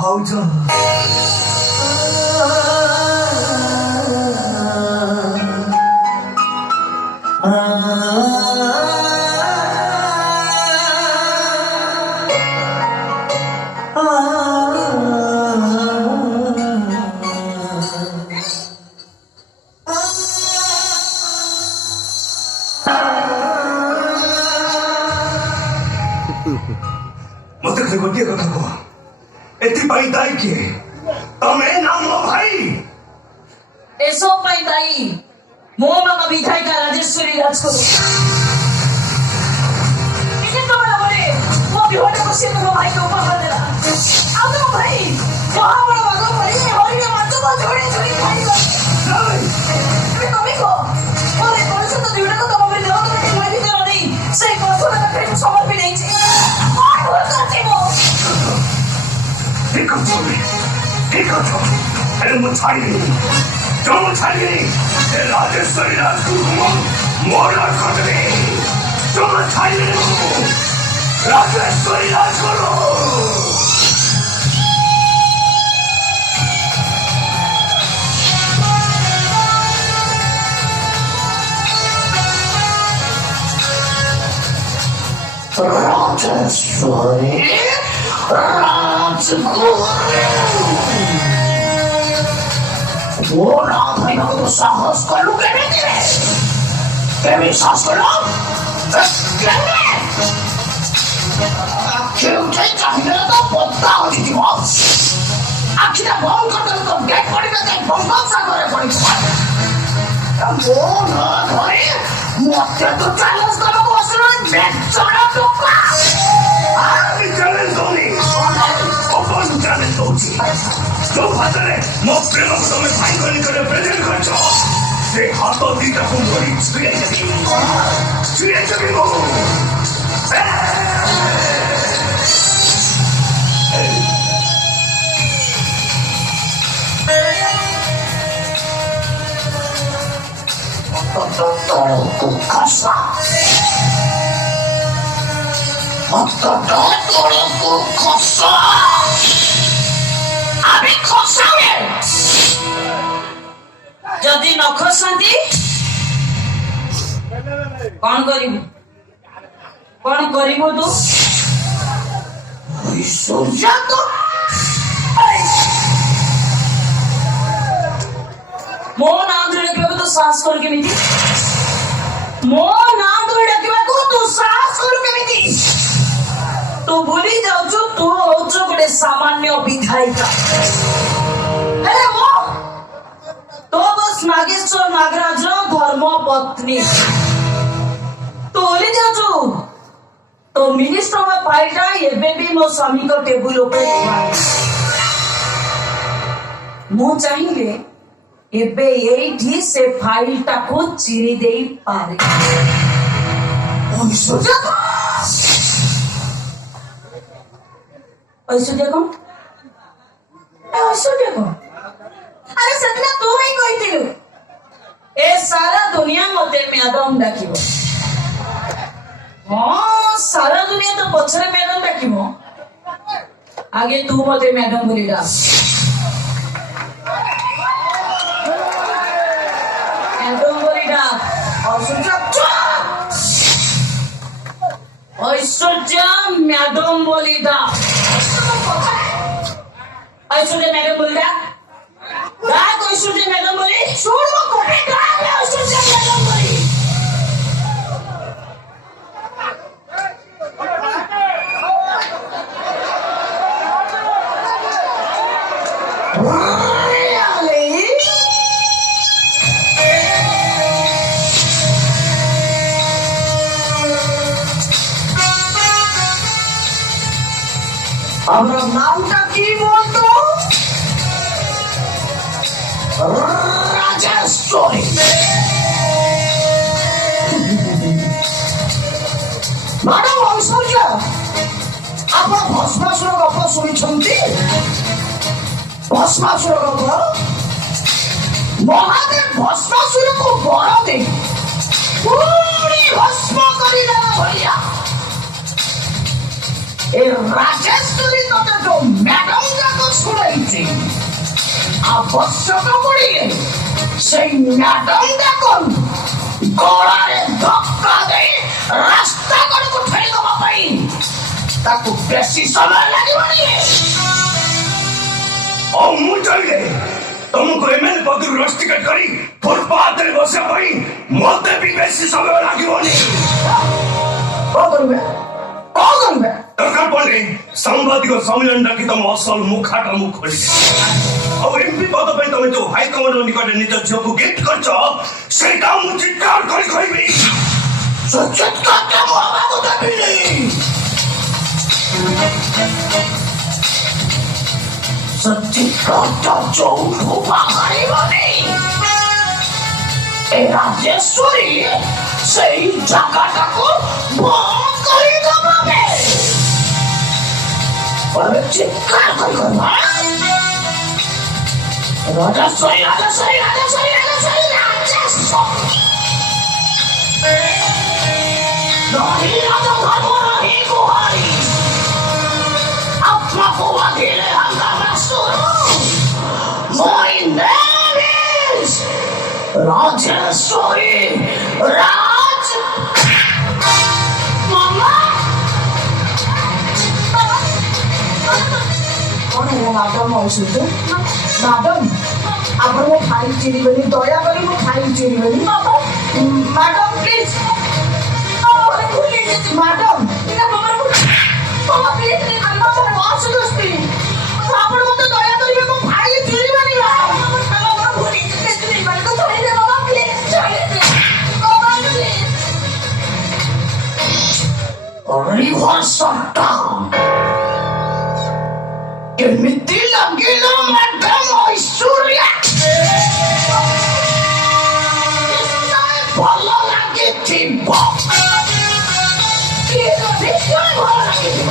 ଭାଉଜ मत गोटे कथा कह एपाई दायी किए तमें ना मो भाई एसो पाई दायी मो मामा विधायिका राजेश्वरी राजकरो इने तो बड़ा बड़े मो बिहोटे को से मो भाई को उपहार देला आ तो भाई वहां बड़ा बागो पड़ी होई में मत को जोड़े जोड़ी खाई गो नहीं कमी को ओरे परसो तो जुड़ा को तो मम्मी देव तो भाई भी तो नहीं से को थोड़ा फिर समझ भी नहीं छी ठीक है अरे मुझाड़ी जो मुझाड़ी राजेश्वरी राजकुमार मोरा कर दे जो मुझाड़ी राजेश्वरी राजकुमार राजेश्वरी वो ना भाई ना तो साहस कर लूँ क्या मैं साहस कर लूँ क्यों चाहिए तो पता हो जी बॉस आखिर बॉल करते तो गेट पड़ी ना कहीं बॉल सा करे पड़ी वो ना भाई मुझे तो चैलेंज करो बॉस ने बैठ चढ़ा तो चैलेंज होनी अपन चैलेंज होची जो भातरे मो प्रेम को में भाई को निकले प्रेजेंट करछो से हाथो दीटा को मोरी छुए जबी मो तो खसा को खसा अभी खसावे जदी न खसंती कौन करिवो तू सूर्य तो मो नाम जोड़े के तो सास कर के मिटी मो नाम जोड़े के तो सास कर के मिटी तो भूली जाओ जो तू होचो गोटे सामान्य विधायिका अरे वो तो बस नागेश्वर नागराज धर्म पत्नी तो भूली जाओ जो तो मिनिस्टर में पाइटा एबे भी मो स्वामी को टेबुल ऊपर मु चाहिए एबे एठी से फाइल टाको चिरी देई पारे ऐश्वर्या कौन अरे सतना तू ही कहिथिलु ए सारा दुनिया मते मैडम डाकिबो हां सारा दुनिया तो पछरे मैडम डाकिबो आगे तू मते मैडम बोली डाक मैडम बोली डाक ऐश्वर्या मैडम बोली डाक ऐश्वर्या मैडम बोली डाक ऐश्वर्या मैडम बोली छोड़ वो कोने डाक ऐश्वर्या मैडम बोली আমরা নামটা কি বলতো রাজেশ্বরী ম্যাডাম ঐশ্বর্যা আপনার ভস্মাসুর গপ শুনেছেন ভস্মাসুর গপ মহাদেব ভস্মাসুরକୁ ବର ଦେଇ ପୁଣି ଭସ୍ମ କରିଦେଲା ଭଳିଆ ए राजेश्वरी तो जो मैडम जाको ଶୁଣେଇଛି ଆବଶ୍ୟକ ପଡ଼ିଲେ ସେଇ ମ୍ୟାଡମ ଦେଖୁନ ଗଳାରେ ଧକ୍କା ଦେଇ ରାସ୍ତା କଡ଼କୁ ଠେଲିଦେବା ପାଇଁ ତାକୁ ବେଶୀ ସମୟ ଲାଗିବନି। और मुझ चल गए तुमको एमएलए पद रस्टिकेट करी फुटपाथ रे बसे पई मते भी बेसी समय लागी होनी କଣ କରିବେ दरकार पड़े सांबादिक सम्मेलन डाकी तुम असल मुखाटा मुख खोली और एमपी पद पे तुम जो हाई कमांड निकट निज झील को गिफ्ट करछ सेटा मु चित्कार करी कहबी सचेत करके मोहब्बत को देबी सचित करता चौधु बाहरी बने ए राजेश्वरी सही जगह को बहुत करी दबावे और चित्कार कर राजेश्वरी नहीं राजा धर्म नहीं गुहारी अपना को वकील हंगामा शुरू My name is Rajeshwari Raj Mama कौन है मैडम औषध मैडम ଆପଣ ମୋ ଭାଇ ଚିରିବେନି ଦୟାକରି ମୋ ଭାଇ ଚିରିବେନି ମ୍ୟାଡମ ପ୍ଲିଜ ମ୍ୟାଡମ ଆପଣ ମତେ ଦୟା କରିବେ ମୋ ଭାଇ ଚିରିବେନି Reverse down କେମିତି ଲାଗିଲା ମ୍ୟାଡାମ ଐଶ୍ୱର୍ଯ୍ୟା ଭଲ ଲାଗିଥିବ ନିଶ୍ଚୟ ଭଲ ଲାଗିଥିବ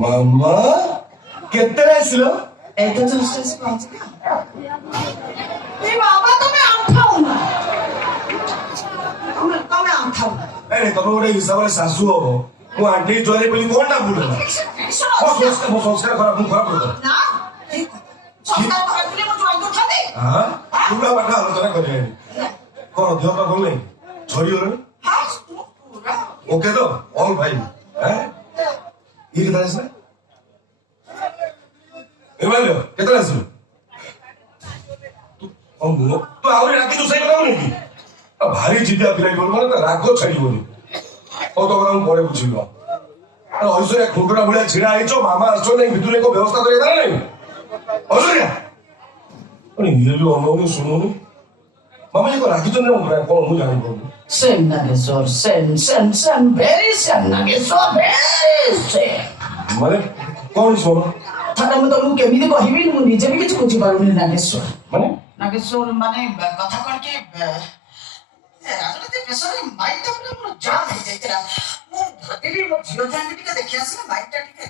मामा କେତେବେଳେ ଆସିଲ ଏଇତ ଜଷ୍ଟ ଆସି ପହଞ୍ଚିଲା ବାବା ତମେ ଆଉଥାଉନା ତମେ ଆଉଥାଉନା ନାଇଁ ତମେ ଗୋଟେ ହିସାବରେ ଶାଶୁ ହବ ମୁଁ ଆଣ୍ଟି ଜରି ବୋଲି କଣଟା ଭୁଲ ହେଲା ମୋ ସଂସ୍କାର ଖରାପ ମୁଁ ଖରାପ କରିଦେବ ନା ସଂସ୍କାର ଖରାପ ବୋଲି ମୋ ଜୟ କରୁଛନ୍ତି ପୁରା ପାଠ ଆଲୋଚନା କରିବାନି କଣ ଦେହ ପା ଭଲ ନାହିଁ ଝଡ଼ିଗଲାଣି ଓକେ ତ ଅଲ୍ ଭାଇ ଇଏ କେତେବେଳେ ଆସିଲା ଏମାଇଲ କେତେବେଳେ ଆସିଲୁ ତୁ ଆହୁରି ରାତି ରୋଷେଇ କରାଉନି କି ଭାରି ଜିଦିଆ ପିଲା ମାନେ ତା ରାଗ ଛାଡିବନି ହଉ ତମ ମୁଁ ପରେ ବୁଝିବି ଐଶ୍ୱର୍ଯ୍ୟା ଖୁଣ୍ଟଟା ଭଳିଆ ଛିଡା ହେଇଛ ମାମା ଆସିଛ ନାଇଁ ଭିତରେ ଏକ ବ୍ୟବସ୍ଥା କରିବା ନା ନାଇଁ ଐଶ୍ୱର୍ଯ୍ୟା ଇଏ ବି ଅନଉନି ଶୁଣୁନି ମାମା ଏକ ରାଗିଛନ୍ତି କଣ ମୁଁ ଜାଣିପାରୁନି Sen Nagesor, sen, very sen Nagesor, very sen. ମାନେ କଣ ଶୁଣ ଥରେ ମୁଁ ତମକୁ କେମିତି କହିବି ମୁଁ ନିଜେ ବି କିଛି ବୁଝିପାରୁନି ନାଗେଶ୍ୱର ମାନେ ନାଗେଶ୍ୱର ମାନେ କଥା କଣ କି ରାଜନୀତି ପ୍ରେସରରେ ମାଇଣ୍ଡଟା ପୁରା ମୋର ଜାମ୍ ହେଇଯାଇଥିଲା ମୁଁ ଭାବିଲି ମୋ ଝିଅ ଯାଆନ୍ତି ଟିକେ ଦେଖି ଆସିଲେ ମାଇଣ୍ଡଟା ଟିକେ